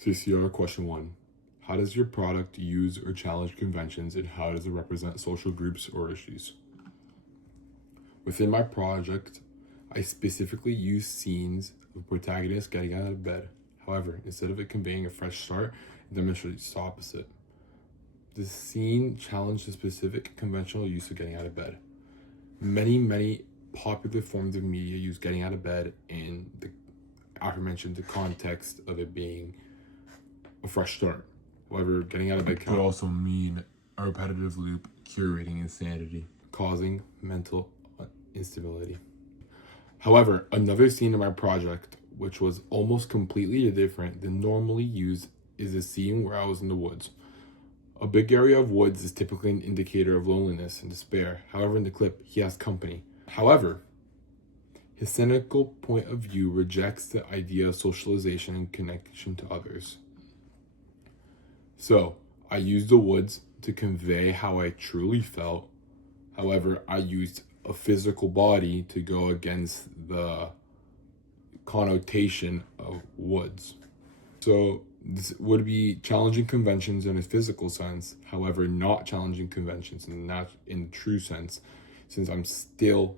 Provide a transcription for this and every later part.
CCR question 1. How does your product use or challenge conventions, and how does it represent social groups or issues? Within my project, I specifically use scenes of protagonists getting out of bed. However, instead of it conveying a fresh start, it demonstrates the opposite. The scene challenged the specific conventional use of getting out of bed. Many popular forms of media use getting out of bed in the aforementioned the context of it being a fresh start. However, getting out of bed could also mean a repetitive loop, curating insanity, causing mental instability. However, another scene in my project, which was almost completely different than normally used, is a scene where I was in the woods. A big area of woods is typically an indicator of loneliness and despair. However, in the clip, he has company. However, his cynical point of view rejects the idea of socialization and connection to others. So, I used the woods to convey how I truly felt. However, I used a physical body to go against the connotation of woods. So, this would be challenging conventions in a physical sense, however, not challenging conventions in the true sense, since I'm still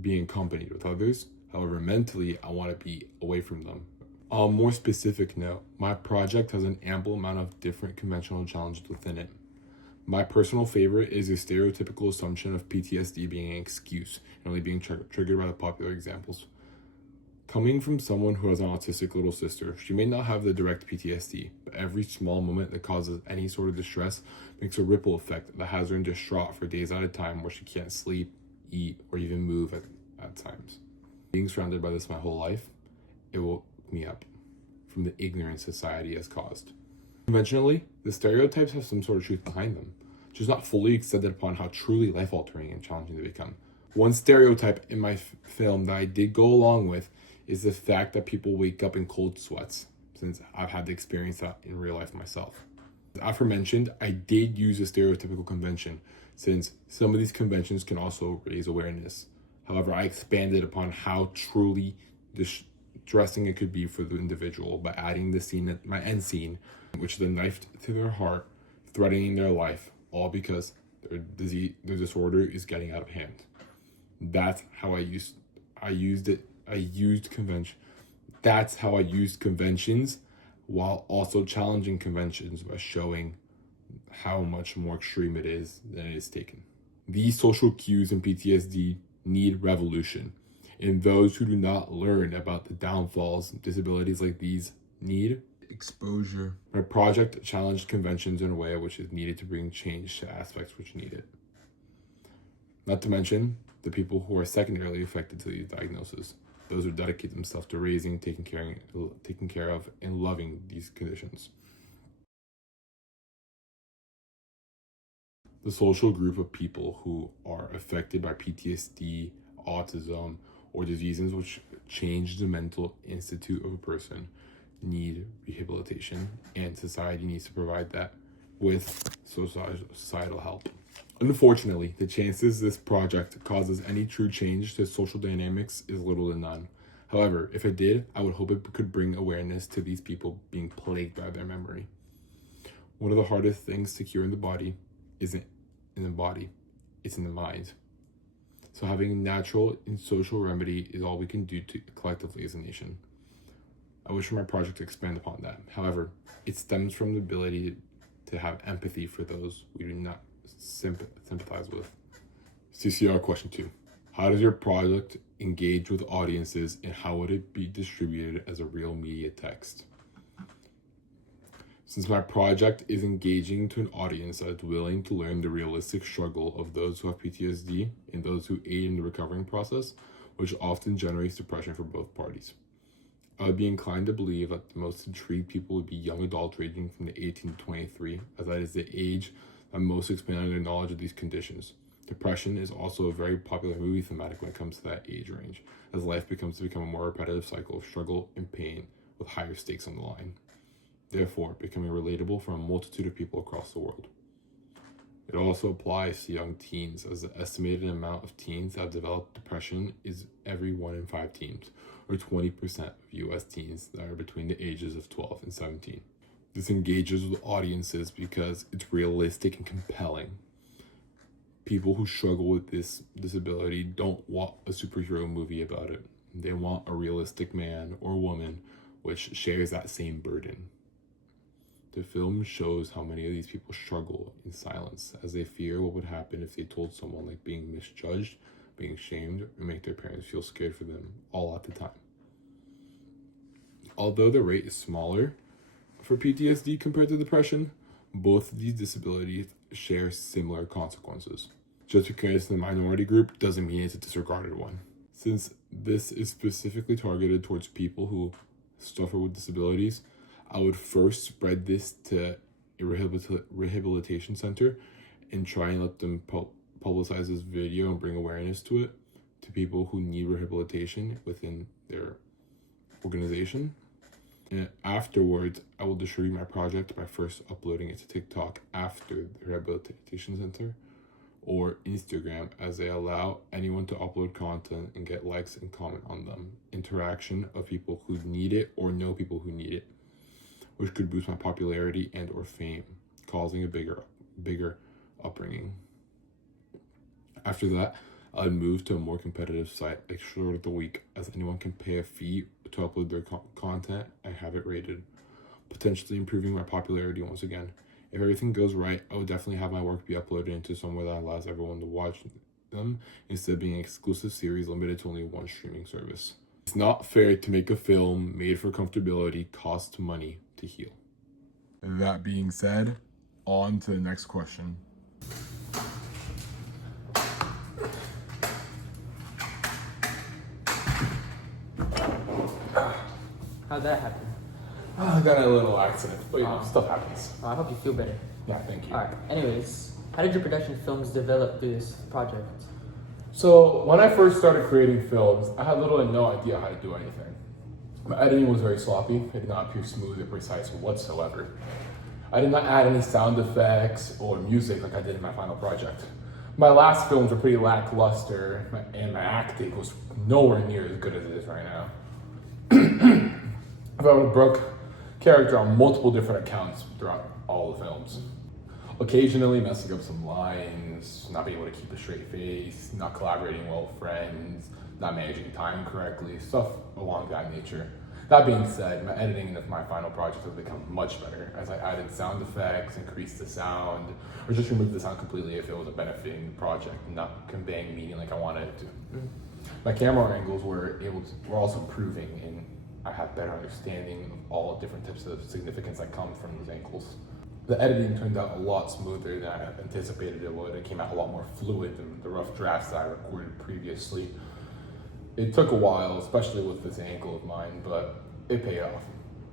being accompanied with others. However, mentally, I want to be away from them. On a more specific note, my project has an ample amount of different conventional challenges within it. My personal favorite is the stereotypical assumption of PTSD being an excuse and only being triggered by the popular examples. Coming from someone who has an autistic little sister, she may not have the direct PTSD, but every small moment that causes any sort of distress makes a ripple effect that has her distraught for days at a time, where she can't sleep, eat, or even move at times. Being surrounded by this my whole life, it woke me up from the ignorance society has caused. Conventionally, the stereotypes have some sort of truth behind them, just not fully extended upon how truly life-altering and challenging they become. One stereotype in my film that I did go along with is the fact that people wake up in cold sweats, since I've had to experience that in real life myself. As aforementioned, I did use a stereotypical convention, since some of these conventions can also raise awareness. However, I expanded upon how truly distressing it could be for the individual by adding the scene, my end scene, which is a knife to their heart, threatening their life, all because their disorder is getting out of hand. That's how I used conventions while also challenging conventions by showing how much more extreme it is than it is taken. These social cues in PTSD need revolution, and those who do not learn about the downfalls of disabilities like these need exposure. My project challenged conventions in a way which is needed to bring change to aspects which need it. Not to mention the people who are secondarily affected to these diagnoses, those who dedicate themselves to raising, taking care of, and loving these conditions. The social group of people who are affected by PTSD, autism, or diseases which change the mental institute of a person need rehabilitation, and society needs to provide that with societal help. Unfortunately, the chances this project causes any true change to social dynamics is little to none. However, if it did, I would hope it could bring awareness to these people being plagued by their memory. One of the hardest things to cure in the body isn't in the body, it's in the mind. So having a natural and social remedy is all we can do to collectively as a nation. I wish for my project to expand upon that. However, it stems from the ability to have empathy for those we do not sympathize with. CCR question 2. How does your project engage with audiences, and how would it be distributed as a real media text? Since my project is engaging to an audience that is willing to learn the realistic struggle of those who have PTSD and those who aid in the recovering process, which often generates depression for both parties, I would be inclined to believe that the most intrigued people would be young adults ranging from the 18 to 23, as that is the age that most expand on their knowledge of these conditions. Depression is also a very popular movie thematic when it comes to that age range, as life becomes to become a more repetitive cycle of struggle and pain with higher stakes on the line, therefore becoming relatable for a multitude of people across the world. It It also applies to young teens, as the estimated amount of teens that have developed depression is every 1 in 5 teens, or 20% of US teens that are between the ages of 12 and 17. This engages with audiences because it's realistic and compelling. People who struggle with this disability don't want a superhero movie about it. They want a realistic man or woman which shares that same burden. The film shows how many of these people struggle in silence as they fear what would happen if they told someone, like being misjudged, being shamed, or make their parents feel scared for them all at the time. Although the rate is smaller for PTSD compared to depression, both of these disabilities share similar consequences. Just because it's the minority group doesn't mean it's a disregarded one. Since this is specifically targeted towards people who suffer with disabilities, I would first spread this to a rehabilitation center and try and let them publicize this video and bring awareness to it to people who need rehabilitation within their organization. And afterwards, I will distribute my project by first uploading it to TikTok after the rehabilitation center, or Instagram, as they allow anyone to upload content and get likes and comment on them. Interaction of people who need it or know people who need it, which could boost my popularity and or fame, causing a bigger upbringing. After that, I'd move to a more competitive site like Short of the Week, as anyone can pay a fee to upload their content and have it rated, potentially improving my popularity once again. If everything goes right, I would definitely have my work be uploaded into somewhere that allows everyone to watch them instead of being an exclusive series limited to only one streaming service. It's not fair to make a film made for comfortability cost money to heal. That being said, on to the next question. How'd that happen? I got in a little accident, but stuff happens. I hope you feel better. Yeah, thank you. Alright, anyways, how did your production films develop through this project? So when I first started creating films, I had little to no idea how to do anything. My editing was very sloppy. It did not appear smooth or precise whatsoever. I did not add any sound effects or music like I did in my final project. My last films were pretty lackluster, and my acting was nowhere near as good as it is right now. I would have broke character on multiple different accounts throughout all the films. Occasionally messing up some lines, not being able to keep a straight face, not collaborating well with friends, not managing time correctly, stuff along that nature. That being said, my editing of my final project has become much better as I added sound effects, increased the sound, or just removed the sound completely if it was benefiting the project and not conveying meaning like I wanted it to. My camera angles were also improving, and I had better understanding of all different types of significance that come from those angles. The editing turned out a lot smoother than I anticipated it would. It came out a lot more fluid than the rough drafts that I recorded previously. It took a while, especially with this angle of mine, but it paid off.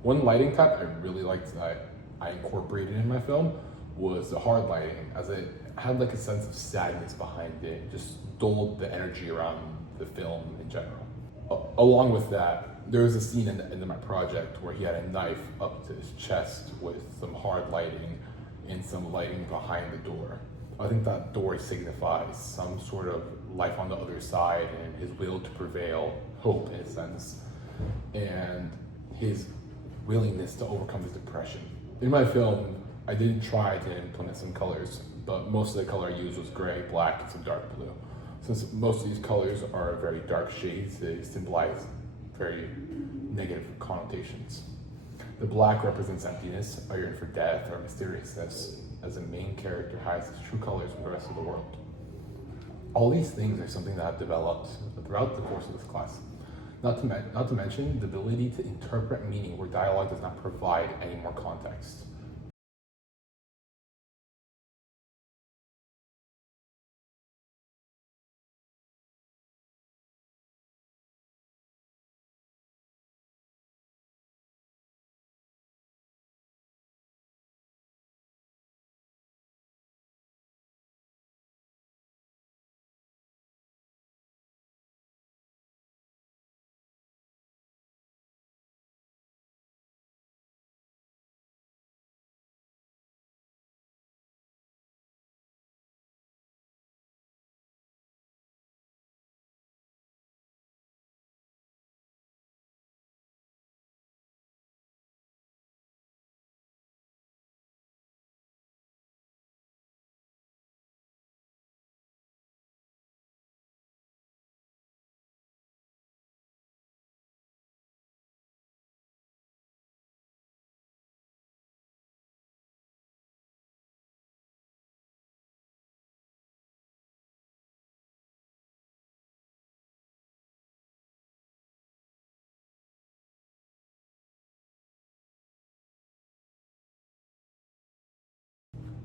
One lighting type I really liked that I incorporated in my film was the hard lighting, as it had like a sense of sadness behind it. It just dulled the energy around the film in general. Along with that, there was a scene in the end of my project where he had a knife up to his chest with some hard lighting and some lighting behind the door. I think that door signifies some sort of life on the other side and his will to prevail, hope in a sense, and his willingness to overcome his depression. In my film, I did try to implement some colors, but most of the color I used was gray, black, and some dark blue. Since most of these colors are very dark shades, they symbolize very negative connotations. The black represents emptiness, a yearning for death, or mysteriousness, as the main character hides his true colors from the rest of the world. All these things are something that I've developed throughout the course of this class. Not to mention the ability to interpret meaning where dialogue does not provide any more context.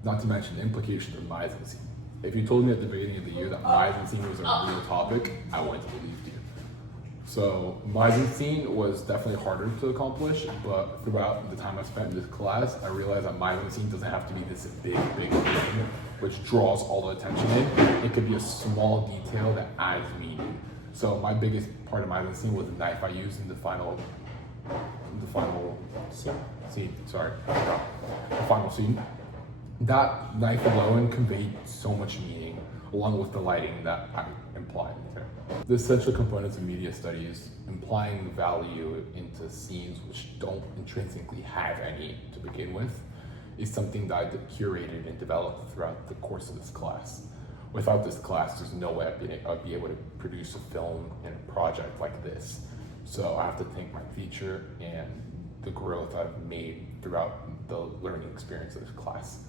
Not to mention the implications of Meisenstein. If you told me at the beginning of the year that Meisenstein was a real topic, I wouldn't have believed you. So Meisenstein was definitely harder to accomplish, but throughout the time I spent in this class, I realized that Meisenstein doesn't have to be this big thing which draws all the attention in. It could be a small detail that adds meaning. So my biggest part of Meisenstein was the knife I used in the final scene. Sorry, the final scene. That knife alone conveyed so much meaning, along with the lighting that I implied. The essential components of media studies, implying value into scenes which don't intrinsically have any to begin with, is something that I curated and developed throughout the course of this class. Without this class, there's no way I'd be able to produce a film and a project like this. So I have to thank my teacher and the growth I've made throughout the learning experience of this class.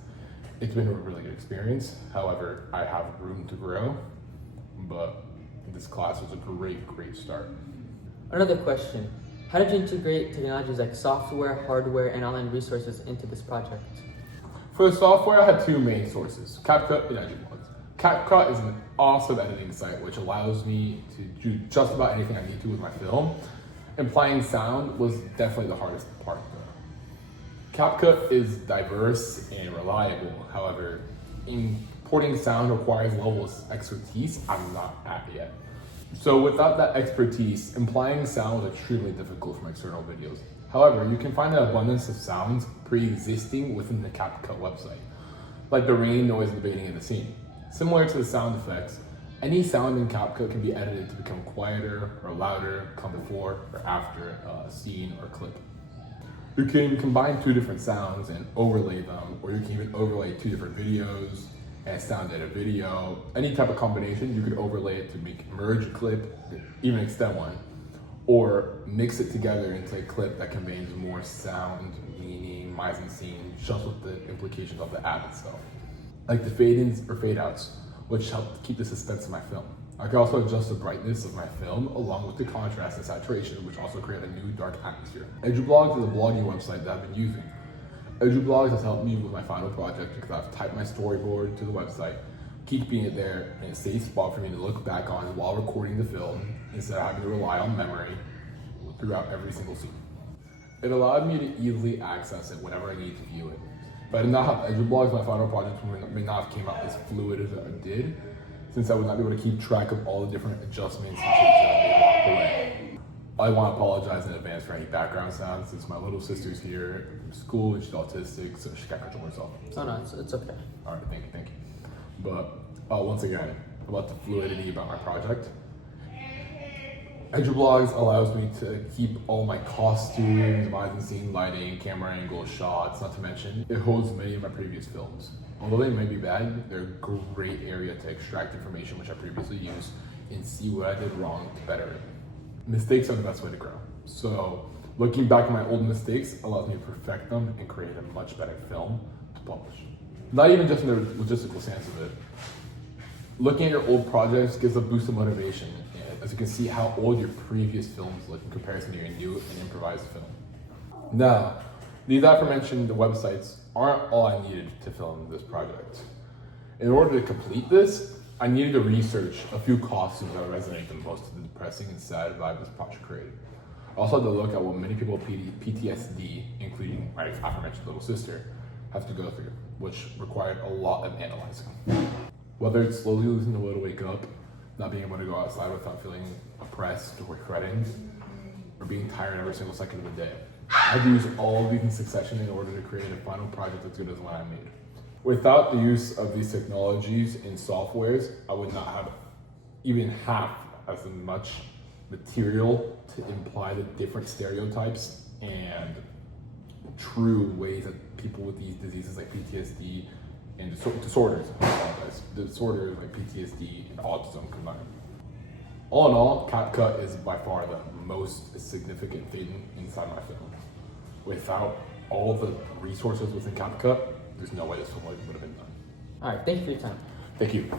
It's been a really good experience. However, I have room to grow, but this class was a great start. Another question. How did you integrate technologies like software, hardware, and online resources into this project? For the software, I had two main sources, CapCut and Edublogs. CapCut is an awesome editing site which allows me to do just about anything I need to with my film. Implying sound was definitely the hardest part though. CapCut is diverse and reliable, however, importing sound requires levels of expertise I'm not at yet. So without that expertise, implying sound was extremely difficult from external videos. However, you can find an abundance of sounds pre-existing within the CapCut website, like the rain noise at the beginning of the scene. Similar to the sound effects, any sound in CapCut can be edited to become quieter or louder, come before or after a scene or clip. You can combine two different sounds and overlay them, or you can even overlay two different videos and sound edit video. Any type of combination, you could overlay it to merge a clip, even extend one, or mix it together into a clip that conveys more sound, meaning, mise-en-scene, just with the implications of the app itself. Like the fade-ins or fade-outs, which help keep the suspense in my film. I can also adjust the brightness of my film along with the contrast and saturation, which also create a new dark atmosphere. Edublogs is a blogging website that I've been using. Edublogs has helped me with my final project because I've typed my storyboard to the website, keeping it there in a safe spot for me to look back on while recording the film instead of having to rely on memory throughout every single scene. It allowed me to easily access it whenever I need to view it. If I did not have Edublogs, my final project may not have came out as fluid as it did, since I would not be able to keep track of all the different adjustments and changes that I made along the way. I want to apologize in advance for any background sounds, since my little sister's here from school and she's autistic, so she can't control herself. Oh no, it's okay. All right, thank you. But once again, about the fluidity about my project. Edublogs allows me to keep all my costumes, mise-en-scene, lighting, camera angles, shots, not to mention, it holds many of my previous films. Although they may be bad, they're a great area to extract information which I previously used and see what I did wrong to better it. Mistakes are the best way to grow. So looking back at my old mistakes allows me to perfect them and create a much better film to publish. Not even just in the logistical sense of it. Looking at your old projects gives a boost of motivation, as you can see how old your previous films look in comparison to your new and improvised film. Now, these aforementioned websites aren't all I needed to film this project. In order to complete this, I needed to research a few costumes that resonate the most to the depressing and sad vibe this project created. I also had to look at what many people with PTSD, including my aforementioned little sister, have to go through, which required a lot of analyzing. Whether it's slowly losing the will to wake up, not being able to go outside without feeling oppressed or threatened, or being tired every single second of the day. I had to use all of these in succession in order to create a final project as good as the one I made. Without the use of these technologies and softwares, I would not have even half as much material to imply the different stereotypes and true ways that people with these diseases like PTSD and disorders like PTSD and autism combined. All in all, CapCut is by far the most significant thing inside my film. Without all the resources within CapCut, there's no way this film would have been done. All right, thank you for your time. Thank you.